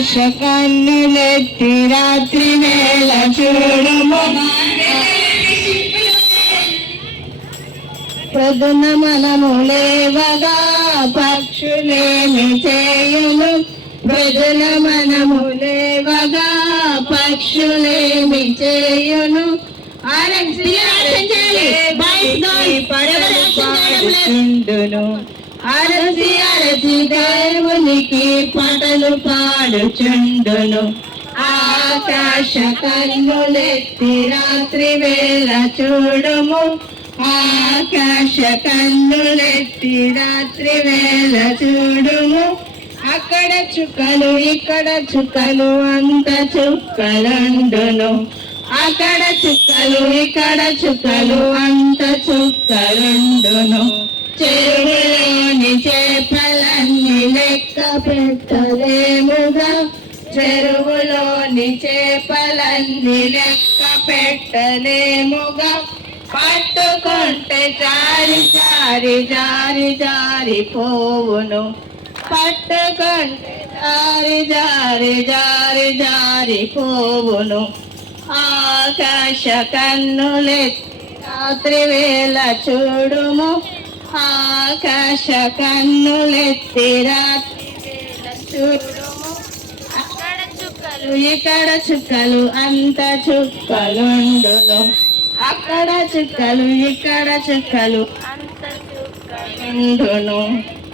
ఆకాశ కన్నులెత్తి రాత్రి వేళ చూడుము ప్రొద్దున మనము లేవగా పక్షులేమి చేయును ప్రజల మనము లేవగా పక్షులేమి చేయును పాడుచుండును అరసి అరసి దేవునికి పాటలు పాడుచుండును ఆకాశ కన్నులెత్తి రాత్రి వేళ చూడుము ఆకాశ కన్నులెత్తి రాత్రి వేళ చూడుము అక్కడ చుక్కలు ఇక్కడ చుక్కలు అంత చుక్కలండును అక్కడ చుక్కలు ఇక్కడ చుక్కలు అంత చుక్కలుండును చెరువులోని చేపలన్నీ లెక్క పెట్టలేముగా చెరువులోని చేపలన్నీ లెక్క పెట్టలేముగా పట్టుకుంటే జారి జారి జారి జారిపోవును పట్టుకుంటే జారి జారి జారి జారిపోవును ఆకాశ కన్నులెత్తి రాత్రి వేళ చూడుము ఆకాశ కన్నులెత్తి రాత్రి వేళ చూడుము అక్కడ చుక్కలు ఇక్కడ చుక్కలు అంత చుక్కలుండును అక్కడ చుక్కలు ఇక్కడ చుక్కలు అంత చుక్కలుండును